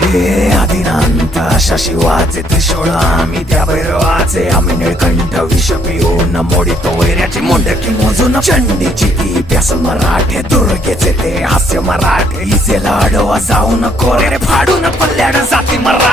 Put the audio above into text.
हे आदिनांत अशा शिवाचे त्रिशूळ आम्ही त्या भैरवाचे आम्ही निळकंठ विष पिऊन मोडितो वैऱ्याची मुंडकी मोजून चंडीची ती प्यास मराठे दुर्गेचे ते हास्य मराठे इसेला अडवा जाऊन कोरे फाडून पल्ल्याड जाती मराठे